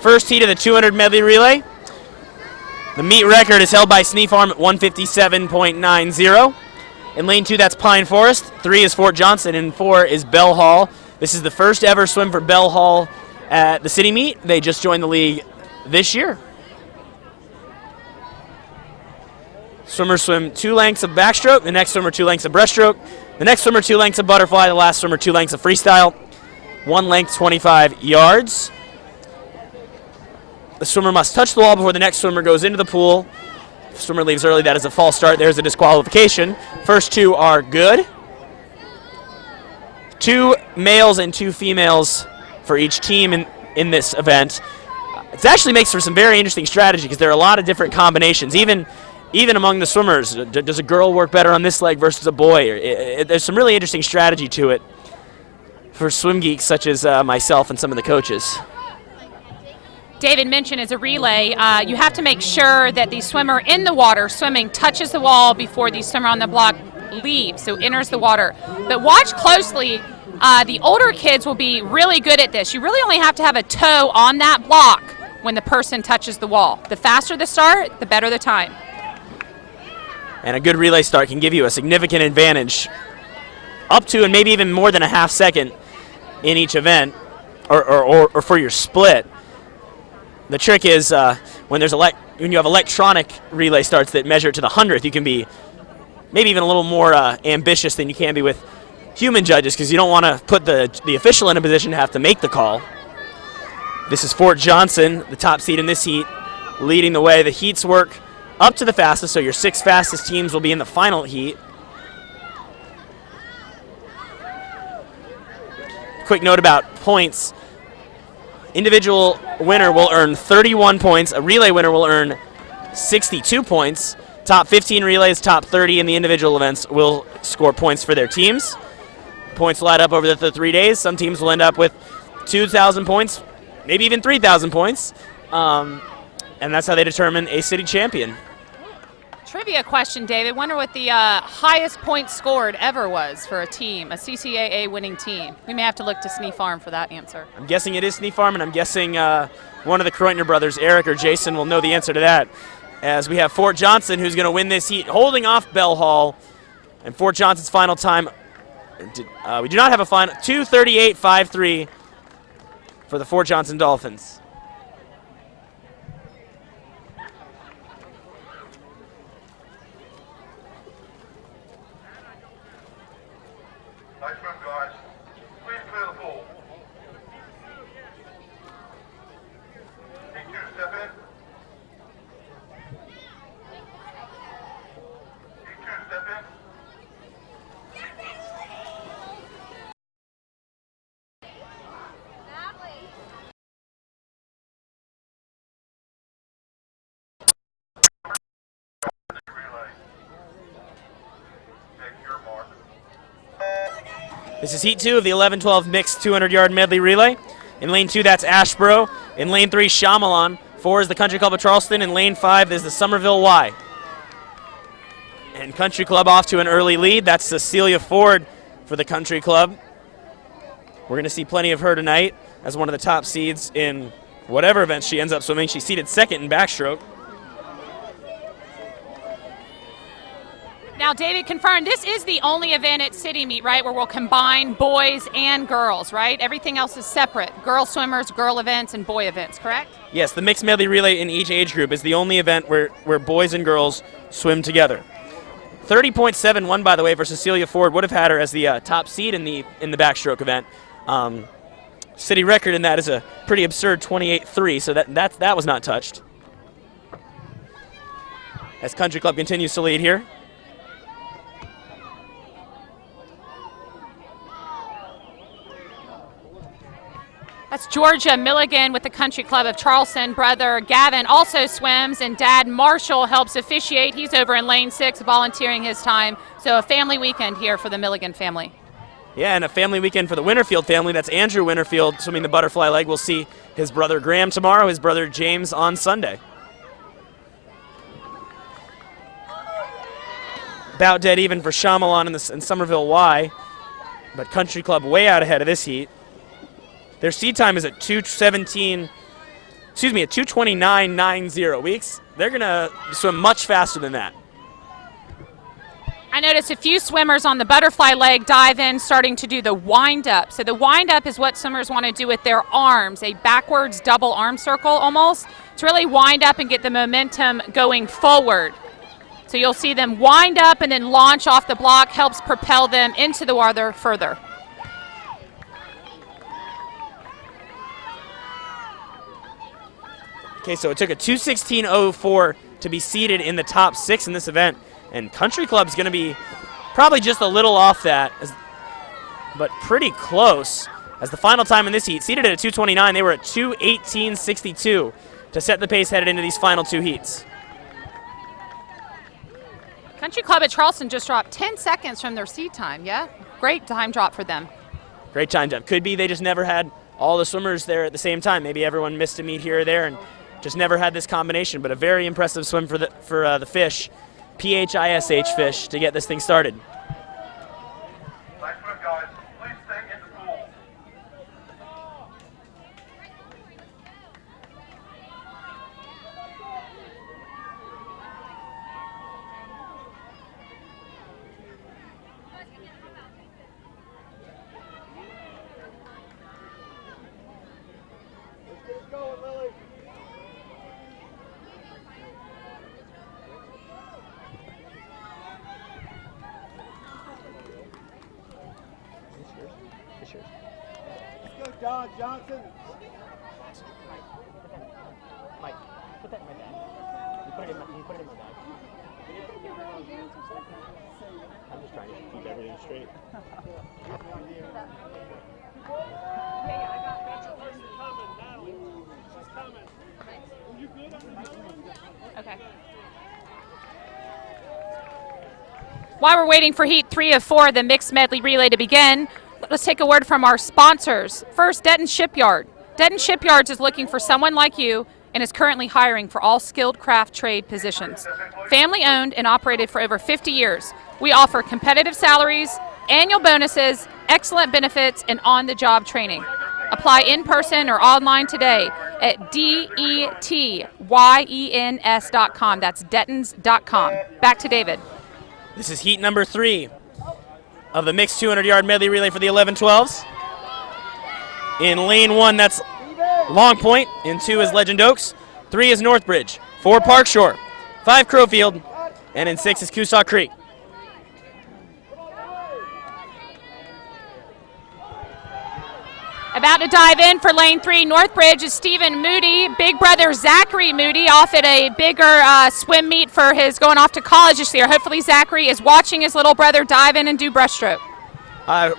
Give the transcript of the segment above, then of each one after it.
First heat of the 200 medley relay. The meet record is held by Snee Farm at 157.90. In lane 2, that's Pine Forest. 3 is Fort Johnson, and 4 is Bell Hall. This is the first ever swim for Bell Hall at the city meet. They just joined the league this year. Swimmers swim 2 lengths of backstroke. The next swimmer 2 lengths of breaststroke. The next swimmer 2 lengths of butterfly. The last swimmer 2 lengths of freestyle. 1 length, 25 yards. The swimmer must touch the wall before the next swimmer goes into the pool. If the swimmer leaves early, that is a false start. There's a disqualification. First 2 are good. 2 males and 2 females for each team in this event. It actually makes for some very interesting strategy because there are a lot of different combinations. Even among the swimmers, does a girl work better on this leg versus a boy? There's some really interesting strategy to it for swim geeks such as myself and some of the coaches. David mentioned as a relay, you have to make sure that the swimmer in the water swimming touches the wall before the swimmer on the block leaves, so enters the water. But watch closely, the older kids will be really good at this. You really only have to have a toe on that block when the person touches the wall. The faster the start, the better the time. And a good relay start can give you a significant advantage, up to and maybe even more than a half second in each event, or for your split. The trick is when you have electronic relay starts that measure to the 100th, you can be maybe even a little more ambitious than you can be with human judges, because you don't want to put the official in a position to have to make the call. This is Fort Johnson, the top seed in this heat, leading the way. The heats work up to the fastest, so your 6 fastest teams will be in the final heat. Quick note about points. Individual winner will earn 31 points. A relay winner will earn 62 points. Top 15 relays, top 30 in the individual events will score points for their teams. Points will add up over the 3 days. Some teams will end up with 2,000 points, maybe even 3,000 points. And that's how they determine a city champion. Trivia question, David. Wonder what the highest points scored ever was for a team, a CCAA winning team. We may have to look to Snee Farm for that answer. I'm guessing it is Snee Farm, and I'm guessing one of the Kreutner brothers, Eric or Jason, will know the answer to that. As we have Fort Johnson, who's going to win this heat, holding off Bell Hall. And Fort Johnson's final time, we do not have a final, 2:38.53 for the Fort Johnson Dolphins. This is heat 2 of the 11-12 mixed 200-yard medley relay. In lane 2, that's Ashboro. In lane 3, Shyamalan. 4 is the Country Club of Charleston. In lane 5 is the Somerville Y. And Country Club off to an early lead. That's Cecilia Ford for the Country Club. We're going to see plenty of her tonight as one of the top seeds in whatever event she ends up swimming. She's seated second in backstroke. Now, David, confirm, this is the only event at City Meet, right, where we'll combine boys and girls, right? Everything else is separate. Girl swimmers, girl events, and boy events, correct? Yes, the mixed medley relay in each age group is the only event where boys and girls swim together. 30.71, by the way, for Cecilia Ford. Would have had her as the top seed in the backstroke event. City record in that is a pretty absurd 28.3, so that was not touched. As Country Club continues to lead here. That's Georgia Milligan with the Country Club of Charleston. Brother Gavin also swims, and Dad Marshall helps officiate. He's over in lane 6 volunteering his time. So a family weekend here for the Milligan family. Yeah, and a family weekend for the Winterfield family. That's Andrew Winterfield swimming the butterfly leg. We'll see his brother Graham tomorrow, his brother James on Sunday. About dead even for Shyamalan and Somerville Y, but Country Club way out ahead of this heat. Their seed time is at 2:17.2 excuse me, a 2:29.90. They're going to swim much faster than that. I noticed a few swimmers on the butterfly leg dive in, starting to do the wind up. So the wind up is what swimmers want to do with their arms, a backwards double arm circle almost, to really wind up and get the momentum going forward. So you'll see them wind up and then launch off the block, helps propel them into the water further. Okay, so it took a 2:16.04 to be seated in the top 6 in this event. And Country Club's going to be probably just a little off that, but pretty close. As the final time in this heat, seated at a 2:29, they were at 2:18.62 to set the pace headed into these final 2 heats. Country Club at Charleston just dropped 10 seconds from their seat time, yeah? Great time drop for them. Great time drop. Could be they just never had all the swimmers there at the same time. Maybe everyone missed a meet here or there and just never had this combination, but a very impressive swim for the fish. PHISH fish to get this thing started. Nice swim, guys. Please stay in the pool. Let's get it going, Lily. Let's go, John Johnson. Mike, put that in my bag. You put it in my bag. I'm just trying to keep everything straight. Okay. While we're waiting for Heat 3 of 4, the mixed medley relay to begin, let's take a word from our sponsors. First, Denton Shipyard. Denton Shipyards is looking for someone like you and is currently hiring for all skilled craft trade positions. Family owned and operated for over 50 years. We offer competitive salaries, annual bonuses, excellent benefits, and on-the-job training. Apply in person or online today at DETYENS.com. That's Dettons.com. Back to David. This is heat number 3 of the mixed 200-yard medley relay for the 11-12s. In lane 1, that's Long Point. In 2 is Legend Oaks. 3 is Northbridge. 4 Park Shore. 5 Crowfield. And in 6 is Coosaw Creek. About to dive in for lane 3, Northbridge, is Stephen Moody. Big brother Zachary Moody off at a bigger swim meet for his going off to college this year. Hopefully Zachary is watching his little brother dive in and do breaststroke.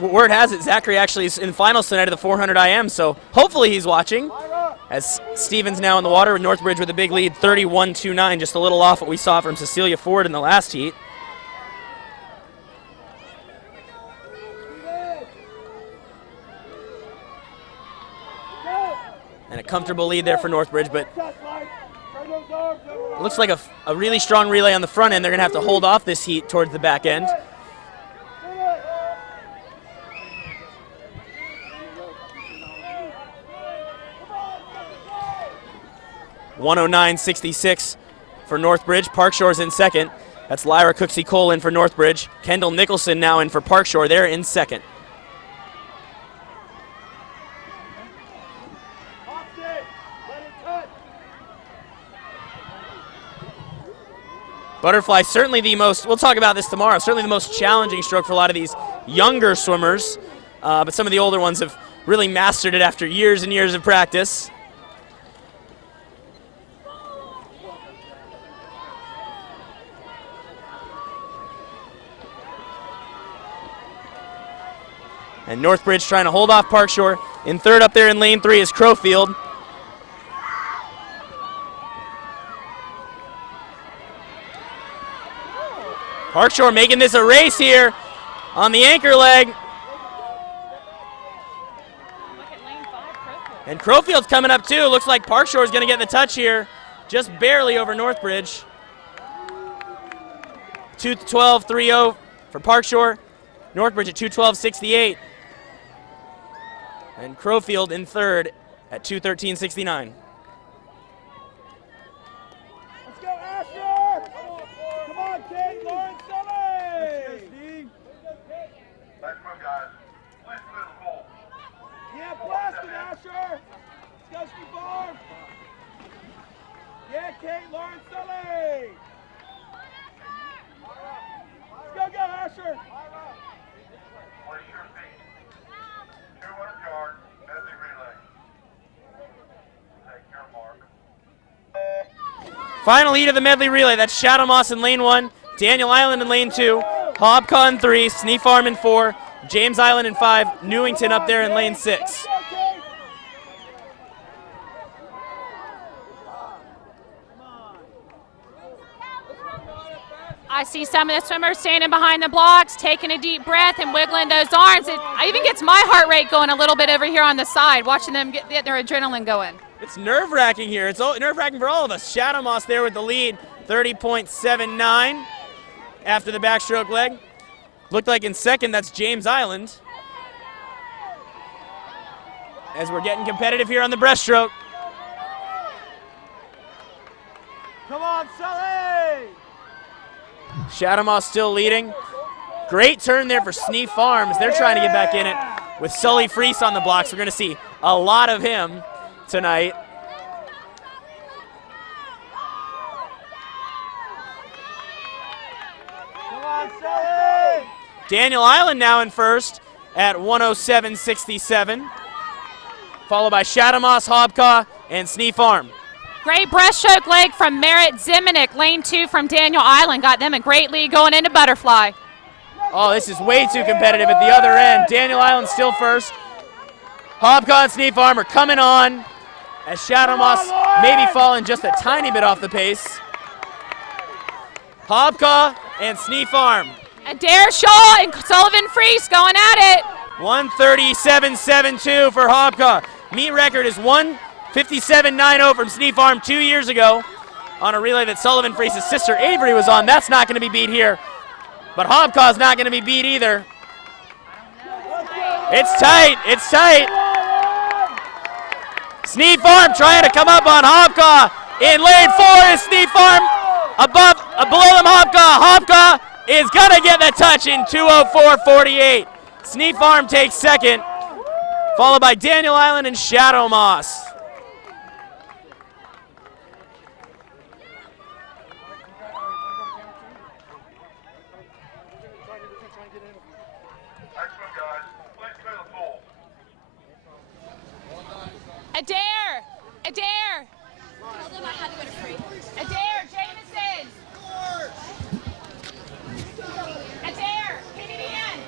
Word has it, Zachary actually is in finals tonight at the 400 IM, so hopefully he's watching. As Stevens now in the water with Northbridge with a big lead, 31-29, just a little off what we saw from Cecilia Ford in the last heat. And a comfortable lead there for Northbridge, but it looks like a really strong relay on the front end. They're going to have to hold off this heat towards the back end. .109.66 for Northbridge. Park Shore's in second. That's Lyra Cooksey Cole in for Northbridge. Kendall Nicholson now in for Park Shore. They're in second. Butterfly, certainly the most, we'll talk about this tomorrow, certainly the most challenging stroke for a lot of these younger swimmers, but some of the older ones have really mastered it after years and years of practice. And Northbridge trying to hold off Park Shore. In third up there in lane 3 is Crowfield. Park Shore making this a race here on the anchor leg. And Crowfield's coming up too. Looks like Park Shore is going to get the touch here. Just barely over Northbridge. 2:12.30 for Park Shore. Northbridge at 2:12.68. And Crowfield in third at 2:13.69. Lawrence Sully. Let's go, Asher. Place your feet. 200 yards, Medley Relay. Take your mark. Final heat of the medley relay. That's Shadow Moss in lane 1, Daniel Island in lane 2, Hobka in 3, Sneef Farm in 4, James Island in 5, Newington up there in lane 6. I see some of the swimmers standing behind the blocks, taking a deep breath and wiggling those arms. It even gets my heart rate going a little bit over here on the side, watching them get their adrenaline going. It's nerve-wracking here. It's nerve-wracking for all of us. Shadow Moss there with the lead, 30.79 after the backstroke leg. Looked like in second, that's James Island. As we're getting competitive here on the breaststroke. Come on, Sully. Shadow Moss still leading. Great turn there for Sneef Farms. They're trying to get back in it with Sully Freese on the blocks. We're going to see a lot of him tonight. Come on, Sully. Daniel Island now in first at 107.67, followed by Shadow Moss, Hobka, and Sneef Farm. Great breaststroke leg from Merritt Ziminek. Lane 2 from Daniel Island got them a great lead going into butterfly. Oh, this is way too competitive at the other end. Daniel Island still first. Hobka and Sneef Farm are coming on as Shadow Moss maybe falling just a tiny bit off the pace. Hobka and Sneef Farm. Adair Shaw and Sullivan Freese going at it. 137.72 for Hobka. Meet record is 157.90 from Sneef Farm 2 years ago on a relay that Sullivan Freese's sister Avery was on. That's not going to be beat here. But Hobka's not going to be beat either. It's tight. It's tight. Sneef Farm trying to come up on Hobka. In lane 4 is Sneef Farm. Below them Hobka. Hobka is going to get the touch in 2:04.48. Sneef Farm takes second, followed by Daniel Island and Shadow Moss. Excellent, guys. Please clear the pool. Adair. Adair. Adair, Jameson. Adair, Canadian.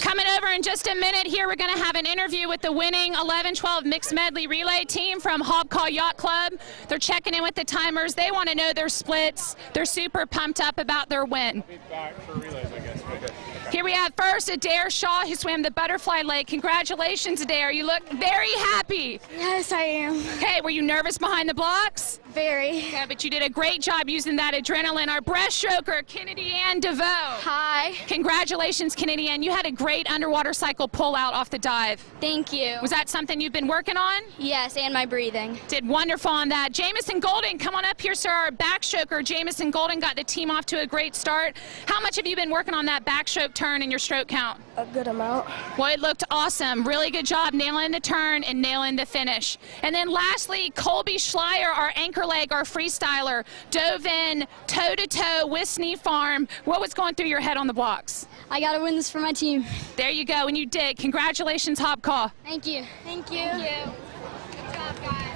Coming over in just a minute here, we're going to have an interview with the winning 11-12 mixed medley relay team from Hobka Yacht Club. They're checking in with the timers. They want to know their splits. They're super pumped up about their win. Here we have first Adair Shaw, who swam the butterfly leg. Congratulations, Adair. You look very happy. Yes, I am. Okay, were you nervous behind the blocks? Very. Yeah, but you did a great job using that adrenaline. Our breaststroker, Kennedy Ann DeVoe. Hi. Congratulations, Kennedy Ann. You had a great underwater cycle pull out off the dive. Thank you. Was that something you've been working on? Yes, and my breathing. Did wonderful on that. Jameson Golden, come on up here, sir. Our backstroker, Jameson Golden, got the team off to a great start. How much have you been working on that backstroke turn and your stroke count? A good amount. Well, it looked awesome. Really good job nailing the turn and nailing the finish. And then lastly, Colby Schleier, our anchor leg, our freestyler, dove in toe-to-toe with Sneef Farm. What was going through your head on the blocks? I got to win this for my team. There you go, and you did. Congratulations, Hobka. Thank you. Thank you. Thank you. Good job, guys.